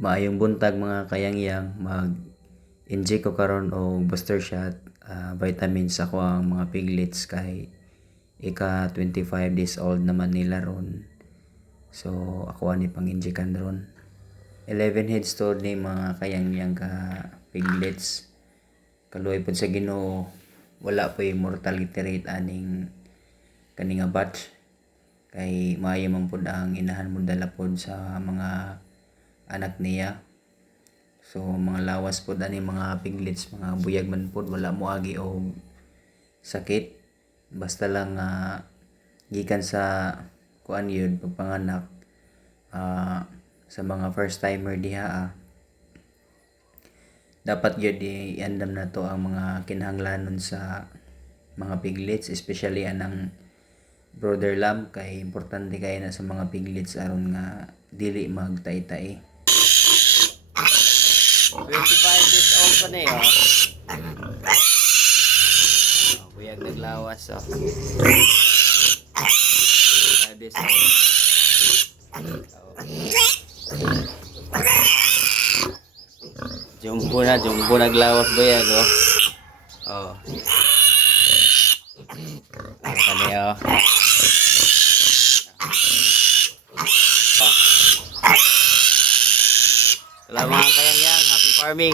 Maayong buntag mga kayangyang, mag-inject ko karon og booster shot, vitamins ako ang mga piglets kay ika 25 days old naman nila ron. So ako ani pang-injekan ron. 11 heads to ni mga kayangyang ka piglets. Kaluoy pod sa Ginoo, wala po'y mortality rate aning kaninga batch. Kay maayo man pod ang inahan mo dala pod sa mga anak niya. So mga lawas pod ani mga piglets, mga buyag man pod, wala mo agi og sakit. Basta lang gikan sa kuan yun pagpanganak, sa mga first timer diha, dapat gyud iandam na to ang mga kinahanglanon sa mga piglets, especially anang brother lamb, kay importante kay na sa mga piglets aron nga dili magtay-tay. 25 days old pa na eh, oh. Buyag naglawas, oh. 5 days old. Jumbo naglawas buyag, oh. Oh. Ano kani, oh. Salamat kayangyang, happy farming.